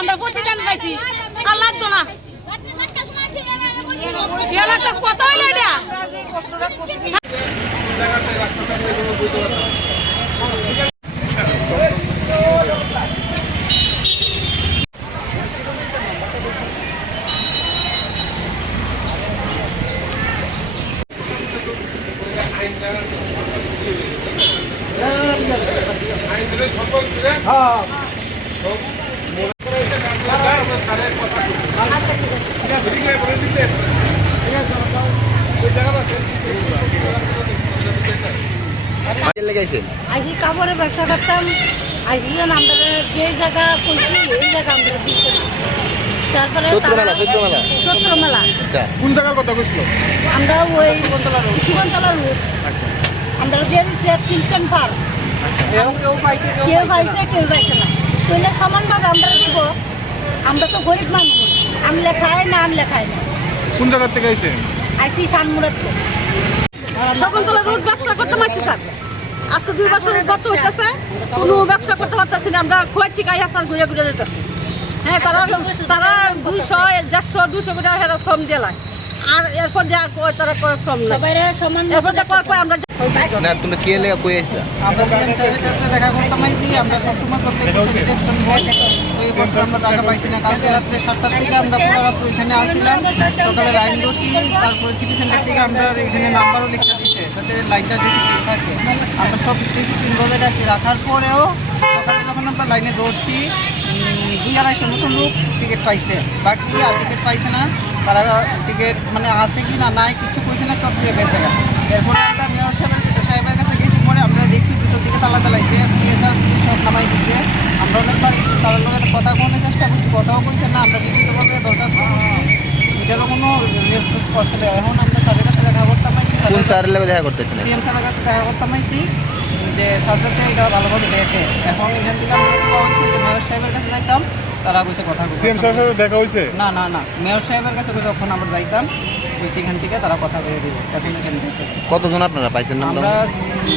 আমরা প্রতিদান পাইছি আর লাগতো না কত হইল এটা আইসি কাপড়ের ব্যবসা করতাম আইসি আমরা যে জায়গা কইছি এই জায়গা আমরা দিচ্ছি তারপরে চৈত্র মেলা কোন জায়গার কথা কইছিল আমরা ওই সুগন্তলা রোড আমরা দিয়ে দিচ্ছি চিলকেন পার্ক কেউ পাইছে কেউ পাইছে না তাহলে সমানভাবে আমরা দিব আমরা তো গরিব মানুষ আনলে খাই না আনলে খাই না কোন জায়গার থেকে আইছে আইসি শানমুরাদপুর শকুন্তলা রোড ব্যবসা করতে পারছি স্যার আজকে 2 বছরের গত হইতেছে কোনো ব্যবসা করতে পারতেছি না আমরা খোয়ার ঠিক আইসার ঘুরে ঘুরে যেতেছি হ্যাঁ তারা 200 150 200 করে ফর্ম দিলায় আর এরপর দেওয়ার পর তারা করে ফর্ম সবাই সমান এরপর আমরা না তুমি কি এলে কই আইছলা আমরা দেখা করতাম আইছি আমরা সবসময় প্রত্যেক ইলেকশন হয় ওই বছর আমরা টাকা পাইছি না কালকে রাত্রে 7টা থেকে আমরা পুরো রাত এখানে আসছিলাম সকালে লাইন ধরছি তারপরে সিটি সেন্টার থেকে আমরা এখানে নাম্বারও লিখে দিতে যাতে লাইনটা ডিসিপ্লিন থাকে আমরা সব ডিসিপ্লিন বজায় রাখার পরেও সকালে যখন আমরা লাইনে ধরছি 2-250 মতো লোক টিকিট পাইছে বাকি আর টিকিট পাইছে না তারা টিকিট মানে আছে কি না নাই কিছু কইছে না সব দিয়ে বেঁচে গেছে এরপরে আমরা মেয়র সাহেবের কাছে গেছি পরে আমরা দেখি দুটোর দিকে তালা তালাইছে পুলিশ সব নামাই দিচ্ছে আমরা অনেকবার তাদের লোকের কথা কোনো চেষ্টা করছি কথাও বলছে না আমরা বিভিন্নভাবে দরখাস্ত করছি এটারও কোনো রেসপন্স করছে না এখন আমরা স্যারের কাছে দেখা করতাম কোন স্যারের লগে দেখা করতেছেন সিএম স্যারের কাছে দেখা করতাম যে স্যারকে এটা ভালোভাবে দেখে এখন এখান থেকে আমরা মেয়র সাহেবের কাছে যাইতাম তারা কইছে কথা সিএম স্যারের সাথে দেখা হইছে না না না মেয়র সাহেবের কাছে যখন আমরা যাইতাম কইছি এখান থেকে তারা কথা বলে দিব এখন এখানে যাইতেছি কতজন আপনারা পাইছেন নাম আমরা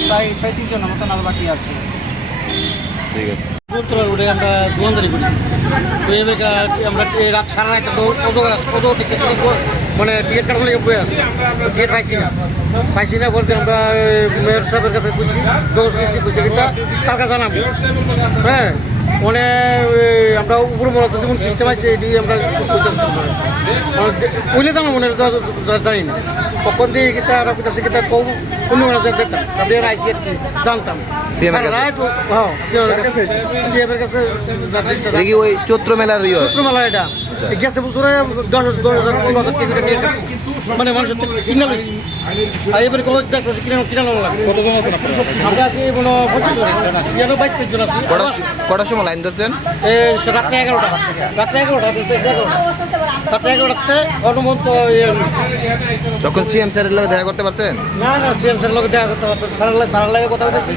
প্রায় 6-3 জন মতন আর বাকি আছে ঠিক আছে চৈত্র রোডে আমরা দোকানদারি করি তো আমরা রাত সারা রাত কত টিকিট মানে টিকিট কাটার লেগে বয়ে আসি টিকিট পাইছি না বলতে আমরা মেয়র সাহেবের কাছে বুঝছি দোকান বুঝছি কিন্তু কালকে জানাবো হ্যাঁ মানে আমরা উপর মূলত যেমন সিস্টেম আছে এটি আমরা কইলে তো আমার মনে জানি না কখন দিয়ে গীতা আমরা কোথাও গীতা কম অন্য দেখতাম তাদের আইসি আর কি জানতাম দেখি ওই চৈত্র মেলার চৈত্র মেলা এটা গেছে বছরে 10,000-15,000 টিকিট নিয়ে মানে মানুষের কিনা লইছি আর এবারে কোনো দেখতেছি কিনা লাগবে কতজন আছেন আপনারা আমরা আছি কোনো 25 জন আছি কটার সময় লাইন ধরছেন রাত্রে 11টাতে অনুমন্ত তখন সিএম স্যারের লগে দেখা করতে পারছেন না সিএম স্যারের লগে দেখা করতে পারতেন স্যারের লাগে কথা বলতেছি